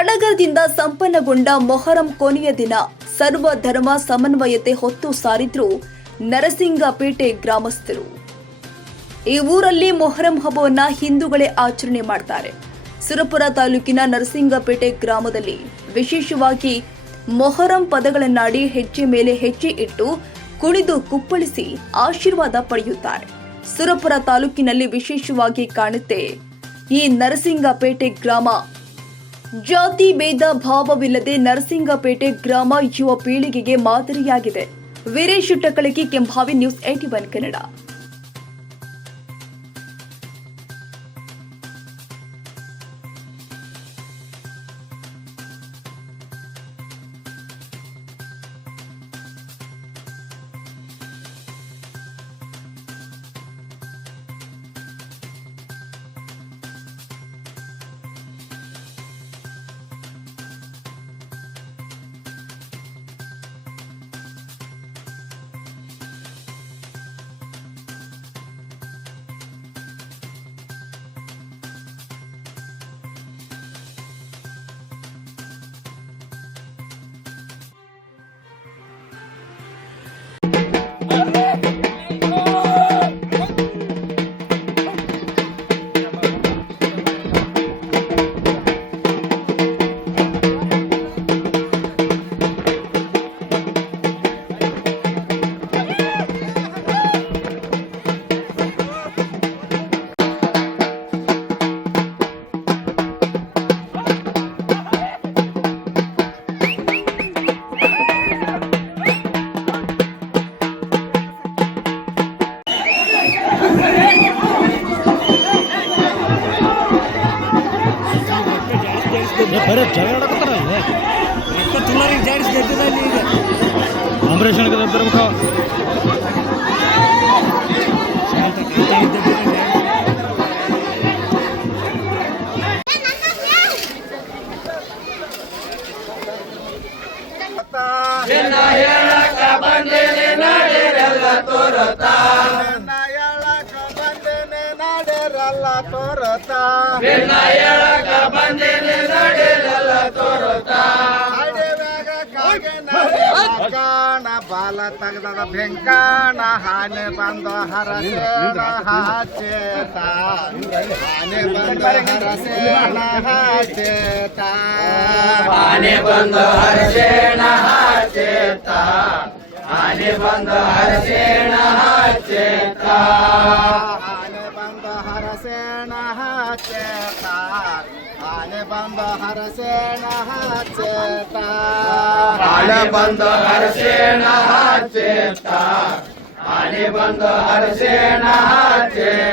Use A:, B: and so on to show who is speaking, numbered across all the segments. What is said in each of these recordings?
A: ಸಡಗರದಿಂದ ಸಂಪನ್ನಗೊಂಡ ಮೊಹರಂ ಕೊನೆಯ ದಿನ ಸರ್ವ ಧರ್ಮ ಸಮನ್ವಯತೆ ಹೊತ್ತು ಸಾರಿದ್ರು ನರಸಿಂಗಪೇಟೆ ಗ್ರಾಮಸ್ಥರು. ಈ ಊರಲ್ಲಿ ಮೊಹರಂ ಹಬ್ಬವನ್ನ ಹಿಂದೂಗಳೇ ಆಚರಣೆ ಮಾಡ್ತಾರೆ. ಸುರಪುರ ತಾಲೂಕಿನ ನರಸಿಂಗಪೇಟೆ ಗ್ರಾಮದಲ್ಲಿ ವಿಶೇಷವಾಗಿ ಮೊಹರಂ ಪದಗಳನ್ನಾಡಿ ಹೆಜ್ಜೆ ಮೇಲೆ ಹೆಜ್ಜೆ ಇಟ್ಟು ಕುಣಿದು ಕುಪ್ಪಳಿಸಿ ಆಶೀರ್ವಾದ ಪಡೆಯುತ್ತಾರೆ. ಸುರಪುರ ತಾಲೂಕಿನಲ್ಲಿ ವಿಶೇಷವಾಗಿ ಕಾಣುತ್ತೆ ಈ ನರಸಿಂಗಪೇಟೆ ಗ್ರಾಮ. ಜಾತಿ ಭೇದ ಭಾವವಿಲ್ಲದೆ ನರಸಿಂಗಪೇಟೆ ಗ್ರಾಮ ಯುವ ಪೀಳಿಗೆಗೆ ಮಾದರಿಯಾಗಿದೆ. Veeresh Kembhavi news eighty one Kannada.
B: ಬರೀ ಜಗಳ ಆಡಕತ್ತಾರ ಇದೆ
C: ರೊಕ್ಕ ತುಲಾರಿಗೆ ಜಾಡಿಸಿ ಗೆದ್ದದಲ್ಲಿ ಈಗ
B: ಅಂಬರೀಷ್ ಅಣ್ಣಗೆ ಬರ್ಬೇಕು
C: ಶಾಂತ ಕೈತ ಇದ್ದದ್ದಿಲ್ಲ ಜಾಡಿಸಿ.
D: ಕಾಣ ಬಾಲ ತೆಗ್ದದ ಬೆಂಕಾಣ ಹಾನೆ ಬಂದು ಹರಸೇಣ ಹಾಚೇತ ಹಾನೆ ಬಂದು ಹರಸೇಣ ಹಾಚೇತ
E: ಆನೆ ಬಂದು ಹರಸೇಣ ಹಾಚೇತ ಆನೆ ಬಂದು ಹರಸೇಣ ಹಾಚೇತ
D: ಬಂದು ಹರಸೇಣ ಹಾಚೇತ ಆನೆ ಬಂದು ಹರಸೇಣ ಹಾಚೇತ
E: ಆನೆ ಬಂದು ಹರಸೇಣ ಹಾಚೇತ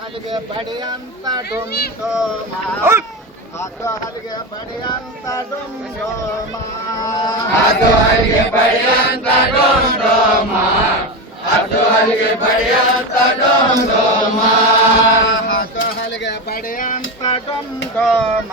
D: ಹಲಿಗೆ ಬಡಿಯಂತ ಡುಮ್ ಡೋಮ ಹತ್ತು ಹಲಿಗೆ ಬಡಿಯಂತ ಡುಮ್ ಡೋಮ
E: ಅದು ಅಲ್ಲಿಗೆ ಬಡಿಯಂತ ಡೋಮ್ ಡೋಮ ಅದು ಅಲ್ಲಿಗೆ ಬಡಿಯಂತ ಡೋಮ್ ಡೋಮ
D: ಹತ್ತು ಹಲಿಗೆ ಬಡಿಯಂತ ಡುಮ್ ಡೋಮ